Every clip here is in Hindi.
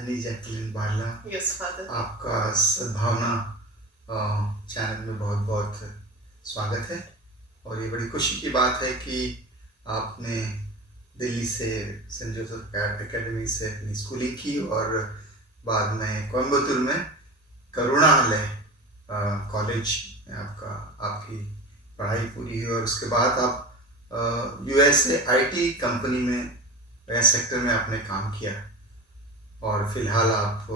Honey Jacqueline Barla, yes father. आपका सद्भावना चैनल में बहुत बहुत स्वागत है। और ये बड़ी खुशी की बात है कि आपने दिल्ली से सेंट जोसेफ एकेडमी से अपनी स्कूलिंग की और बाद में कोयम्बतूर में करुणालय कॉलेज में आपकी पढ़ाई पूरी हुई और उसके बाद आप यूएसए आईटी कंपनी में या सेक्टर में आपने काम किया और फिलहाल आप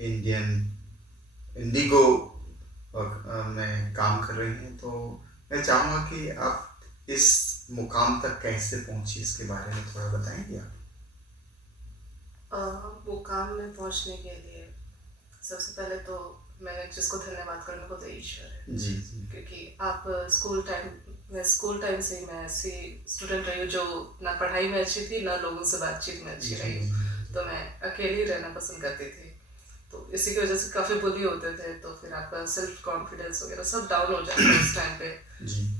इंडिगो में काम कर रही हैं। तो मैं चाहूँगा कि आप इस मुकाम तक कैसे पहुंची इसके बारे में थोड़ा बताएंगे आप? मुकाम में पहुंचने के लिए सबसे पहले तो मैं जिसको धन्यवाद करना वो तो ईश्वर है। जी जी। क्योंकि आप स्कूल टाइम से ही मैं ऐसी स्टूडेंट रही हूँ जो ना पढ़ाई में अच्छी थी ना लोगों से बातचीत में अच्छी रही हूँ। तो मैं अकेली रहना पसंद करती थी, तो इसी की वजह से काफ़ी बुली होते थे। तो फिर आपका सेल्फ कॉन्फिडेंस वगैरह सब डाउन हो जाता है उस टाइम पे।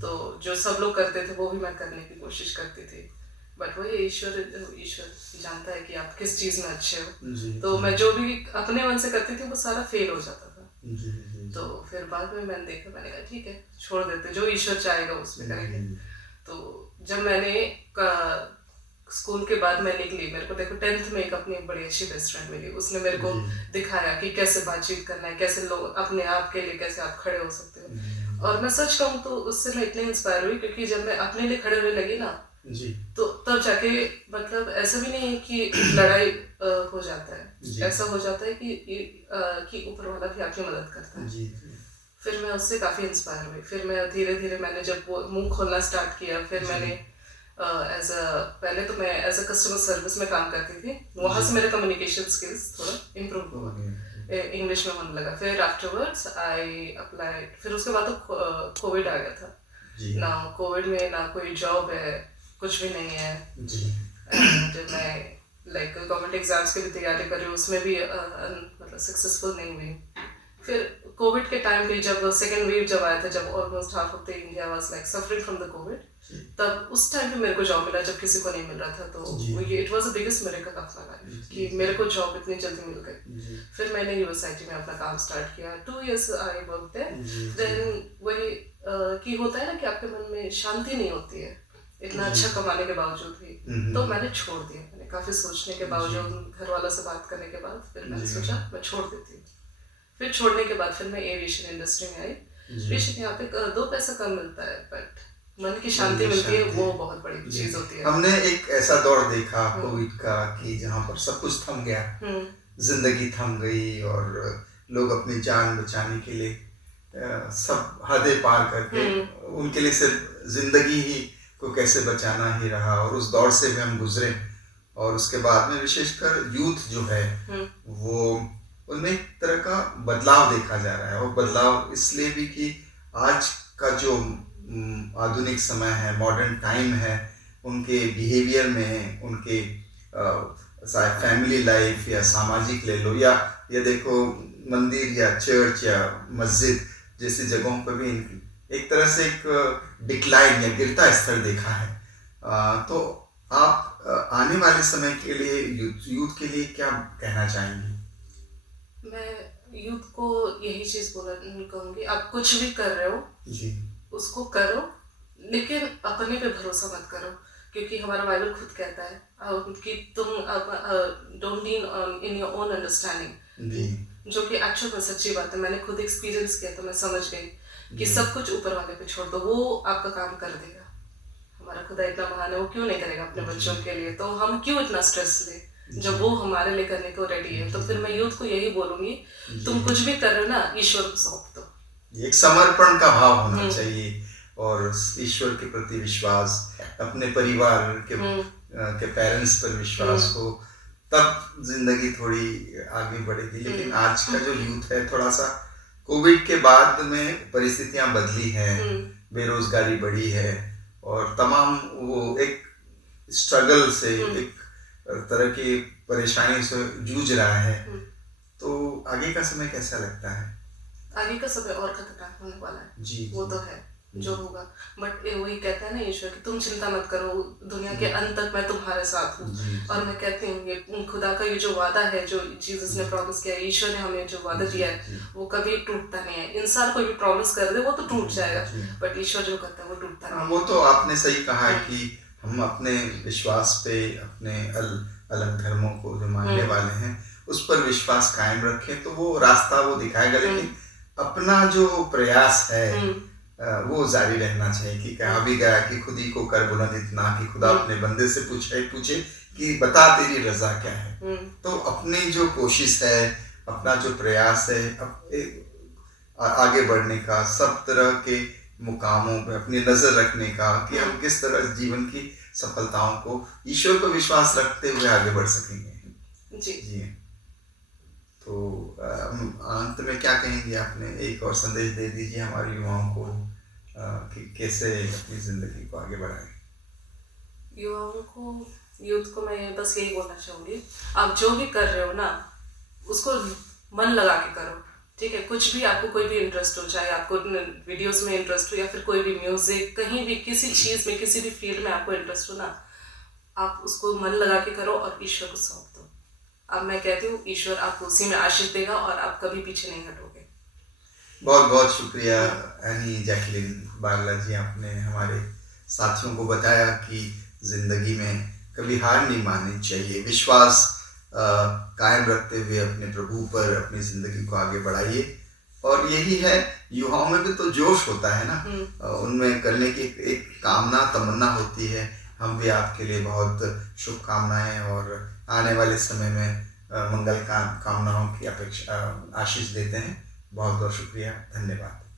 तो जो सब लोग करते थे वो भी मैं करने की कोशिश करती थी, बट वही ईश्वर जानता है कि आप किस चीज़ में अच्छे हो। तो मैं जो भी अपने मन से करती थी वो सारा फेल हो जाता था। तो फिर बाद में मैंने कहा ठीक है छोड़ देते, जो ईश्वर चाहेगा उसमें करेंगे। तो जब मैंने स्कूल के बाद मैं निकली, मेरे को देखो 10th में एक अपनी बड़ी अच्छी बेस्ट फ्रेंड मिली। उसने मेरे को दिखाया कि कैसे बातचीत करना है, कैसे लोग अपने आप के लिए कैसे आप खड़े हो सकते हो। और मैं सच कहूँ तो उससे मैं इतनी इंस्पायर हुई क्योंकि जब मैं अपने लिए खड़े होने लगी ना जी, तो तब जाके मतलब ऐसा भी नहीं है कि लड़ाई हो जाता है। ऐसा हो जाता है कि ऊपर वाला भी आपकी मदद करता है। जी। फिर मैं उससे काफ़ी इंस्पायर हुई। फिर मैं धीरे धीरे मैंने जब वो मुंह खोलना स्टार्ट किया, फिर मैंने पहले तो मैं एज अ कस्टमर सर्विस में काम करती थी। वहाँ से मेरे कम्युनिकेशन स्किल्स थोड़ा इम्प्रूव हुआ, इंग्लिश में होने लगा। फिर आफ्टरवर्ड्स आई अप्लाइड। फिर उसके बाद तो कोविड आ गया था ना। कोविड में ना कोई जॉब है, कुछ भी नहीं है। एंड मैं लाइक गवर्नमेंट एग्जाम्स की भी तैयारी कर रही हूँ, उसमें भी मतलब सक्सेसफुल नहीं हुई। फिर कोविड के टाइम पे जब सेकेंड वेव जब आया था, जब almost half of the India was like suffering from the Covid, तब उस टाइम पे मेरे को जॉब मिला जब किसी को नहीं मिल रहा था। तो ये it was the biggest miracle of my life कि मेरे को जॉब इतनी जल्दी मिल गई। फिर मैंने यूनिवर्सिटी में अपना काम स्टार्ट किया। 2 years I work there. Then वही कि होता है ना कि आपके मन में शांति नहीं होती है इतना अच्छा कमाने के बावजूद भी। तो मैंने छोड़ दिया। मैंने काफ़ी सोचने के बावजूद, घर वालों से बात करने के बाद फिर मैंने सोचा मैं छोड़ देती हूँ। फिर छोड़ने के बाद फिर मैं एविएशन इंडस्ट्री में आई। बेशक यहाँ पे 2 पैसा कम मिलता है, बट मन की शांति मिलती है, वो बहुत बड़ी चीज़ होती है। हमने एक ऐसा दौर देखा कोविड का कि जहाँ पर सब कुछ थम गया, जिंदगी थम गई और लोग अपनी जान बचाने के लिए सब हदें पार करके उनके लिए सिर्फ जिंदगी ही को कैसे बचाना ही रहा। और उस दौर से भी हम गुजरे। और उसके बाद में विशेषकर यूथ जो है वो उनमें एक तरह का बदलाव देखा जा रहा है। और बदलाव इसलिए भी कि आज का जो आधुनिक समय है, मॉडर्न टाइम है, उनके बिहेवियर में, उनके फैमिली लाइफ या सामाजिक ले लो या देखो मंदिर या चर्च या मस्जिद जैसी जगहों पर भी एक तरह से एक डिक्लाइन या गिरता स्तर देखा है। तो आप आने वाले समय के लिए यूथ के लिए क्या कहना चाहेंगी? मैं यूथ को यही चीज़ बोलना कहूँगी, आप कुछ भी कर रहे हो जी, उसको करो, लेकिन अपने पे भरोसा मत करो। क्योंकि हमारा बाइबल खुद कहता है कि तुम don't lean in your own understanding, जो कि एक्चुअल में सच्ची बात है। मैंने खुद एक्सपीरियंस किया तो मैं समझ गई कि सब कुछ ऊपर वाले पे छोड़ दो, वो आपका काम कर देगा। हमारा खुदा इतना महान है, वो क्यों नहीं करेगा अपने बच्चों के लिए? तो हम क्यों इतना स्ट्रेस ले जब वो हमारे लिए करने को रेडी है। तो फिर मैं यूथ को यही बोलूंगी, तुम कुछ भी कर रहे हो ना, ईश्वर को सौंप दो। एक समर्पण का भाव होना चाहिए और ईश्वर के प्रति विश्वास, अपने परिवार के पेरेंट्स पर विश्वास हो, तब जिंदगी थोड़ी आगे बढ़ेगी। लेकिन आज का जो यूथ है, थोड़ा सा कोविड के बाद में परिस्थितियां बदली हैं, बेरोजगारी बढ़ी है और तमाम वो एक स्ट्रगल से, एक तरह की परेशानी से जूझ रहा है। तो आगे का समय कैसा लगता है? आगे का समय और खतरनाक होने वाला है। जी, वो तो है। जो होगा। बट वही कहता है ना ईश्वर कि तुम चिंता मत करो, दुनिया के अंत तक मैं तुम्हारे साथ हूँ। और मैं कहती हूँ ये खुदा का ये जो वादा है, जो जीसस ने प्रॉमिस किया है, ईश्वर ने हमें जो वादा दिया है, वो कभी टूटता नहीं है। इंसान कोई भी प्रॉमिस कर दे वो तो टूट जाएगा, बट ईश्वर जो करता है वो टूटता नहीं है। वो तो आपने सही कहा है कि हम अपने विश्वास पे, अपने अलग धर्मों को जो मानने वाले हैं उस पर विश्वास कायम रखें तो वो रास्ता वो दिखाएगा, लेकिन अपना जो प्रयास है वो जारी रहना चाहिए। कि कहा भी गया कि खुद ही को कर बुलंद इतना कि खुदा अपने बंदे से पूछे कि बता तेरी रजा क्या है। तो अपनी जो कोशिश है, अपना जो प्रयास है आगे बढ़ने का, सब तरह के मुकामों पे अपनी नजर रखने का कि हम किस तरह जीवन की सफलताओं को ईश्वर पर विश्वास रखते हुए आगे बढ़ सकेंगे। जी। तो अंत में क्या कहेंगे? आपने एक और संदेश दे दीजिए हमारे युवाओं को कि कैसे अपनी जिंदगी को आगे बढ़ाएं। यूथ को मैं बस यही बोलना चाहूँगी, आप जो भी कर रहे हो ना उसको मन लगा के करो, ठीक है? कुछ भी आपको कोई भी इंटरेस्ट हो, चाहे आपको वीडियोस में इंटरेस्ट हो या फिर कोई भी म्यूजिक, कहीं भी किसी चीज़ में किसी भी फील्ड में आपको इंटरेस्ट हो ना, आप उसको मन लगा के करो और ईश्वर को सौंप दो। अब मैं कहती हूँ ईश्वर आपको उसी में आशीष देगा और आप कभी पीछे नहीं हटोगे। बहुत बहुत शुक्रिया एनी जैकलिन बारला जी, आपने हमारे साथियों को बताया कि जिंदगी में कभी हार नहीं माननी चाहिए, विश्वास कायम रखते हुए अपने प्रभु पर अपनी जिंदगी को आगे बढ़ाइए। और यही है, युवाओं में भी तो जोश होता है ना, उनमें करने की एक कामना तमन्ना होती है। हम भी आपके लिए बहुत शुभकामनाएं और आने वाले समय में मंगल कामनाओं की अपेक्षा आशीष देते हैं। बहुत बहुत शुक्रिया, धन्यवाद।